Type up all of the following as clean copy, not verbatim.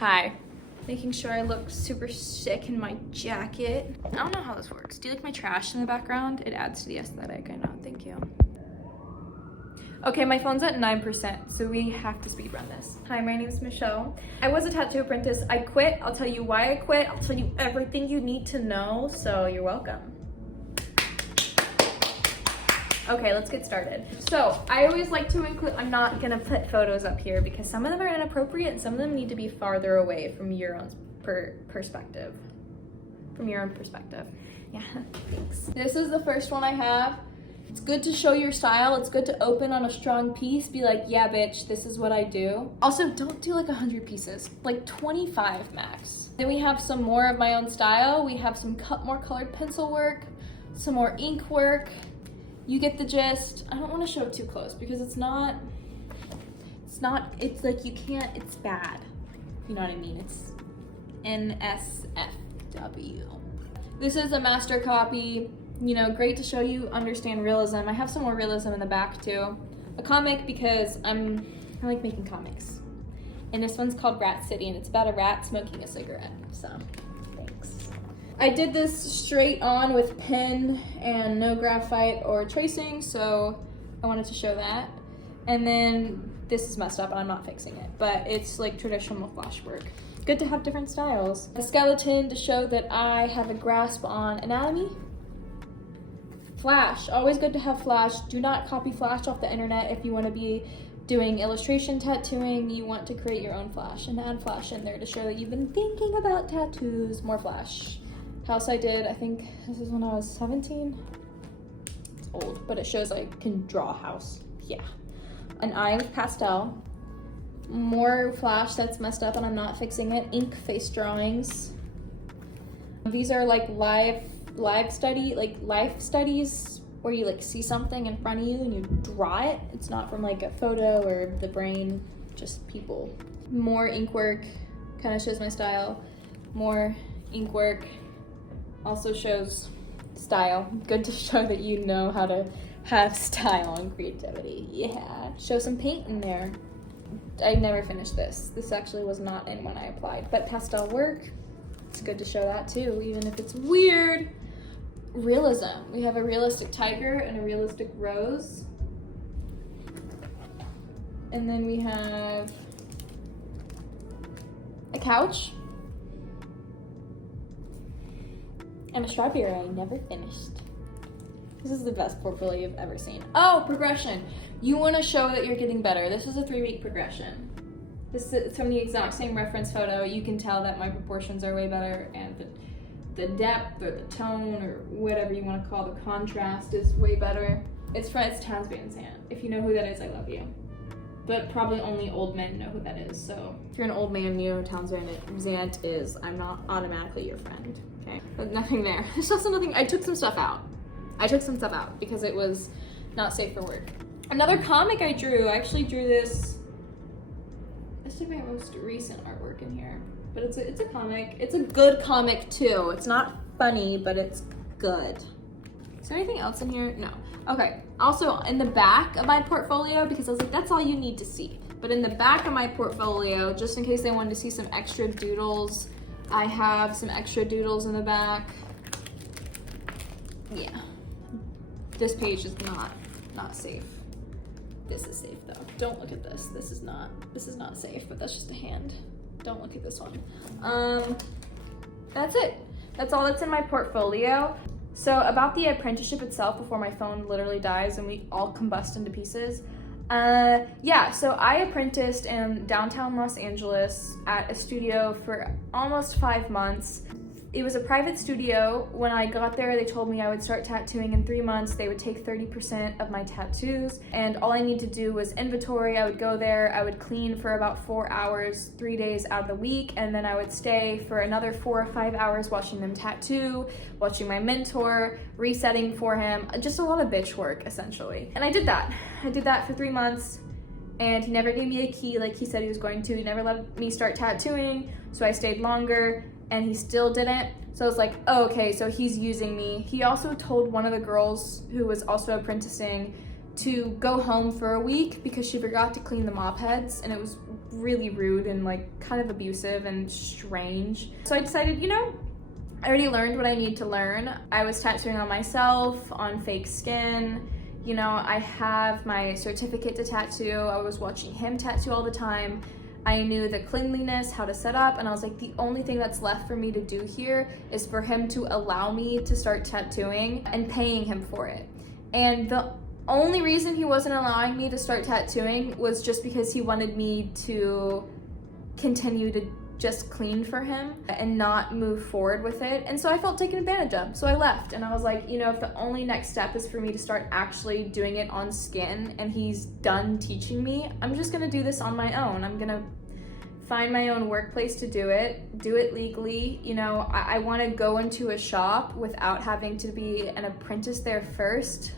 Hi. Making sure I look super sick in my jacket. I don't know how this works. Do you like my trash in the background? It adds to the aesthetic, I know, thank you. Okay, my phone's at 9%, so we have to speed run this. Hi, my name is Michelle. I was a tattoo apprentice. I quit. I'll tell you why I quit. I'll tell you everything you need to know, so you're welcome. Okay, let's get started. So I always like to include, I'm not gonna put photos up here because some of them are inappropriate and some of them need to be farther away from your own perspective. From your own perspective. Yeah, thanks. This is the first one I have. It's good to show your style. It's good to open on a strong piece. Be like, yeah, bitch, this is what I do. Also, don't do like 100 pieces, like 25 max. Then we have some more of my own style. We have some more colored pencil work, some more ink work. You get the gist. I don't want to show it too close because it's like you can't, it's bad. You know what I mean? It's NSFW. This is a master copy. You know, great to show you understand realism. I have some more realism in the back too. A comic because I like making comics. And this one's called Rat City and it's about a rat smoking a cigarette, so thanks. I did this straight on with pen and no graphite or tracing, so I wanted to show that. And then this is messed up and I'm not fixing it, but it's like traditional flash work. Good to have different styles. A skeleton to show that I have a grasp on anatomy. Flash, always good to have flash. Do not copy flash off the internet if you want to be doing illustration tattooing. You want to create your own flash and add flash in there to show that you've been thinking about tattoos. More flash. House I did, I think this is when I was 17. It's old, but it shows I can draw a house. Yeah. An eye with pastel. More flash that's messed up and I'm not fixing it. Ink face drawings. These are like life studies where you like see something in front of you and you draw it. It's not from like a photo or the brain, just people. More ink work, kind of shows my style. More ink work also shows style. Good to show that you know how to have style and creativity. Yeah, show some paint in there. I never finished this. This actually was not in when I applied, but pastel work, it's good to show that too, even if it's weird. Realism. We have a realistic tiger and a realistic rose. And then we have a couch. And a strawberry I never finished. This is the best portfolio you've ever seen. Oh, progression. You want to show that you're getting better. This is a 3-week progression. This is from the exact same reference photo. You can tell that my proportions are way better and the depth or the tone or whatever you want to call the contrast is way better. It's Taz Van Sant. If you know who that is, I love you. But probably only old men know who that is. So if you're an old man, you know who Taz Van Sant is. I'm not automatically your friend, okay? But nothing there. There's also nothing, I took some stuff out because it was not safe for work. Another comic I drew, I actually drew this. This is my most recent artwork in here. But it's a comic. It's a good comic too. It's not funny, but it's good. Is there anything else in here? No. Okay. Also, in the back of my portfolio, because I was like, that's all you need to see. But in the back of my portfolio, just in case they wanted to see some extra doodles, I have some extra doodles in the back. Yeah. This page is not safe. This is safe though. Don't look at this. This is not safe, but that's just a hand. Don't look at this one. That's it. That's all that's in my portfolio. So about the apprenticeship itself, before my phone literally dies and we all combust into pieces. Yeah, so I apprenticed in downtown Los Angeles at a studio for almost 5 months. It was a private studio. When I got there, they told me I would start tattooing in 3 months. They would take 30% of my tattoos, and all I needed to do was inventory. I would go there, I would clean for about 4 hours, 3 days out of the week, and then I would stay for another 4 or 5 hours watching them tattoo, watching my mentor, resetting for him. Just a lot of bitch work, essentially. And I did that. I did that for 3 months, and he never gave me a key like he said he was going to. He never let me start tattooing, so I stayed longer. And he still didn't. So I was like, oh, okay, so he's using me. He also told one of the girls who was also apprenticing to go home for a week because she forgot to clean the mop heads, and it was really rude and like kind of abusive and strange. So I decided, you know, I already learned what I need to learn. I was tattooing on myself, on fake skin. You know, I have my certificate to tattoo. I was watching him tattoo all the time. I knew the cleanliness, how to set up, and I was like, the only thing that's left for me to do here is for him to allow me to start tattooing and paying him for it. And the only reason he wasn't allowing me to start tattooing was just because he wanted me to continue to just clean for him and not move forward with it. And so I felt taken advantage of. So I left, and I was like, you know, if the only next step is for me to start actually doing it on skin and he's done teaching me, I'm just gonna do this on my own. I'm gonna find my own workplace to do it legally. You know, I wanna go into a shop without having to be an apprentice there first,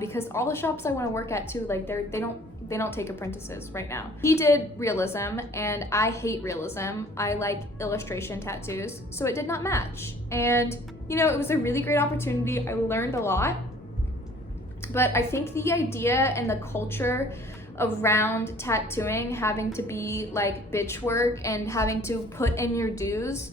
because all the shops I wanna work at too, like they don't take apprentices right now. He did realism, and I hate realism. I like illustration tattoos, so it did not match. And you know, it was a really great opportunity. I learned a lot, but I think the idea and the culture around tattooing having to be like bitch work and having to put in your dues,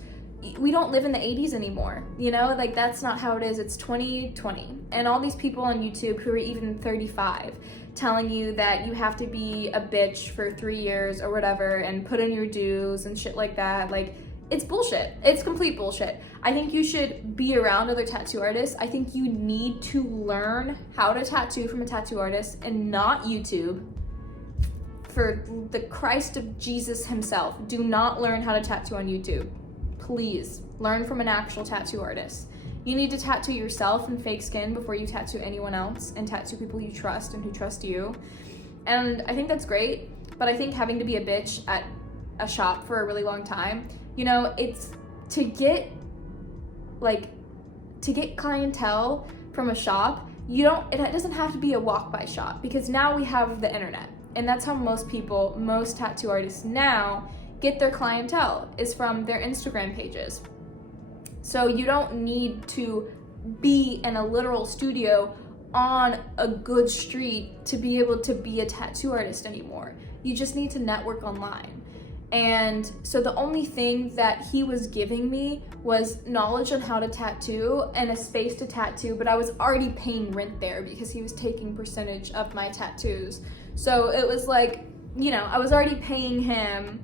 we don't live in the 80s anymore, you know? Like, that's not how it is. It's 2020. And all these people on YouTube who are even 35 telling you that you have to be a bitch for 3 years or whatever and put in your dues and shit like that. Like, it's bullshit. It's complete bullshit. I think you should be around other tattoo artists. I think you need to learn how to tattoo from a tattoo artist and not YouTube. For the Christ of Jesus himself, do not learn how to tattoo on YouTube. Please, learn from an actual tattoo artist. You need to tattoo yourself in fake skin before you tattoo anyone else, and tattoo people you trust and who trust you. And I think that's great, but I think having to be a bitch at a shop for a really long time, you know, it's to get clientele from a shop, it doesn't have to be a walk-by shop, because now we have the internet. And that's how most tattoo artists now get their clientele, is from their Instagram pages. So you don't need to be in a literal studio on a good street to be able to be a tattoo artist anymore. You just need to network online. And so the only thing that he was giving me was knowledge on how to tattoo and a space to tattoo, but I was already paying rent there because he was taking percentage of my tattoos. So it was like, you know, I was already paying him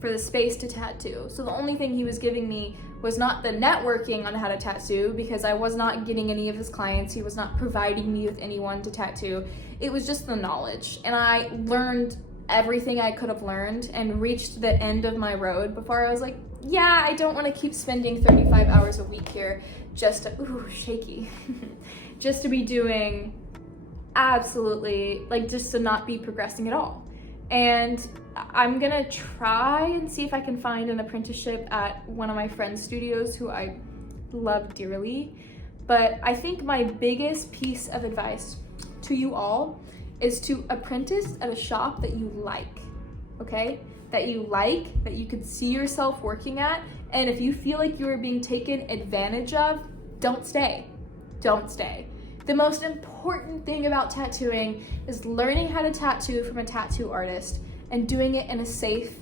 for the space to tattoo. So the only thing he was giving me was not the networking on how to tattoo, because I was not getting any of his clients. He was not providing me with anyone to tattoo. It was just the knowledge. And I learned everything I could have learned and reached the end of my road before I was like, yeah, I don't want to keep spending 35 hours a week here just to, shaky, just to be doing absolutely, like, just to not be progressing at all. And I'm gonna try and see if I can find an apprenticeship at one of my friend's studios who I love dearly. But I think my biggest piece of advice to you all is to apprentice at a shop that you like, okay? That you could see yourself working at. And if you feel like you are being taken advantage of, don't stay. Don't stay. The most important thing about tattooing is learning how to tattoo from a tattoo artist and doing it in a safe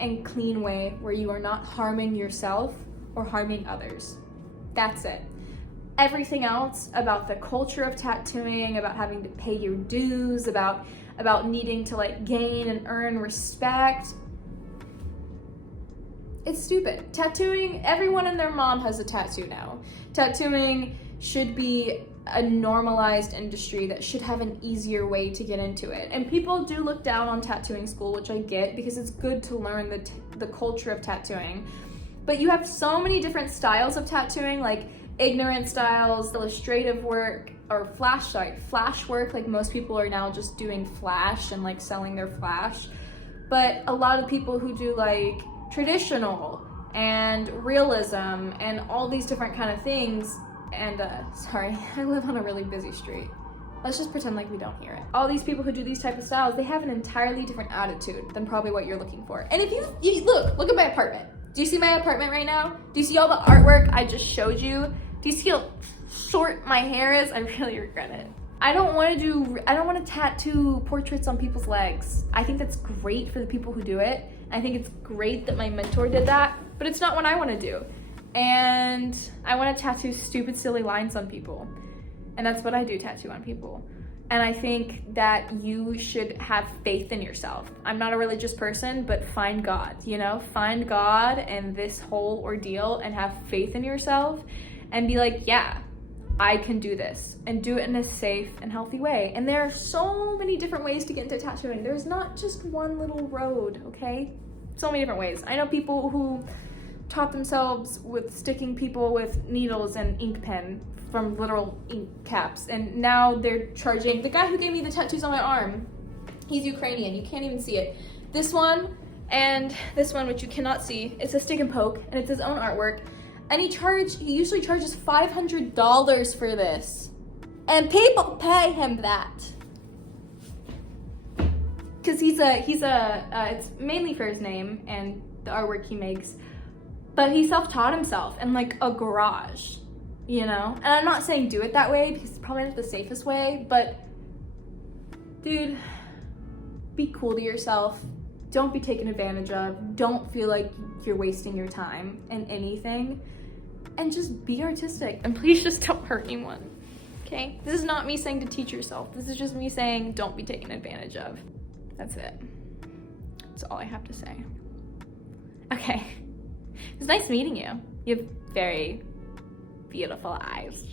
and clean way where you are not harming yourself or harming others. That's it. Everything else about the culture of tattooing, about having to pay your dues, about needing to like gain and earn respect, it's stupid. Tattooing, everyone and their mom has a tattoo now. Tattooing should be a normalized industry that should have an easier way to get into it. And people do look down on tattooing school, which I get, because it's good to learn the culture of tattooing. But you have so many different styles of tattooing, like ignorant styles, illustrative work, or flash work. Like, most people are now just doing flash and like selling their flash. But a lot of people who do like traditional and realism and all these different kind of things, and sorry, I live on a really busy street. Let's just pretend like we don't hear it. All these people who do these type of styles, they have an entirely different attitude than probably what you're looking for. And if you look at my apartment. Do you see my apartment right now? Do you see all the artwork I just showed you? Do you see how short my hair is? I really regret it. I don't want to tattoo portraits on people's legs. I think that's great for the people who do it. I think it's great that my mentor did that, but it's not what I want to do. And I want to tattoo stupid, silly lines on people. And that's what I do, tattoo on people. And I think that you should have faith in yourself. I'm not a religious person, but find God, you know? Find God in this whole ordeal and have faith in yourself and be like, yeah, I can do this, and do it in a safe and healthy way. And there are so many different ways to get into tattooing. There's not just one little road, okay? So many different ways. I know people who taught themselves with sticking people with needles and ink pen from literal ink caps, and now they're charging. The guy who gave me the tattoos on my arm, he's Ukrainian, you can't even see it. This one and this one, which you cannot see, it's a stick and poke, and it's his own artwork, and he usually charges $500 for this, and people pay him that. Because it's mainly for his name and the artwork he makes, but he self-taught himself in like a garage, you know? And I'm not saying do it that way because it's probably not the safest way, but dude, be cool to yourself. Don't be taken advantage of. Don't feel like you're wasting your time in anything, and just be artistic. And please just don't hurt anyone, okay? This is not me saying to teach yourself. This is just me saying don't be taken advantage of. That's it. That's all I have to say. Okay. It was nice meeting you. You have very beautiful eyes.